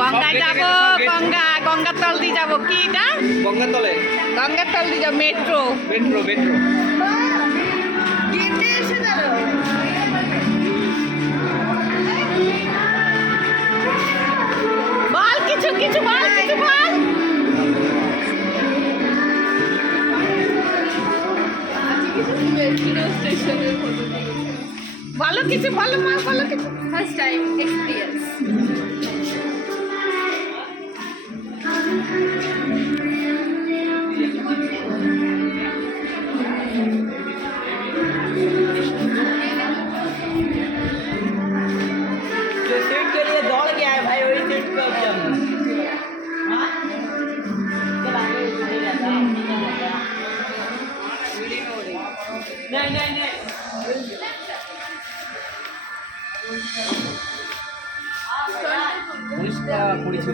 গঙ্গায় যাবো, গঙ্গার তল দিয়ে যাবো। কি এটা? গঙ্গার তলে, গঙ্গার তল দিয়ে যাবো। Metro metro metro. গেটে এসে দাঁড়াও। বল কিছু কিছু বল, কিছু বল। বলো কিছু, বলো মা, বলো কিছু। First time experience. जो सीट के लिए दौड़ गया है भाई, वही सीट पे अभी हम। हाँ? चल आगे चले जाता है, नीचे जाता है। नहीं नहीं नहीं। पुलिस का पुलिस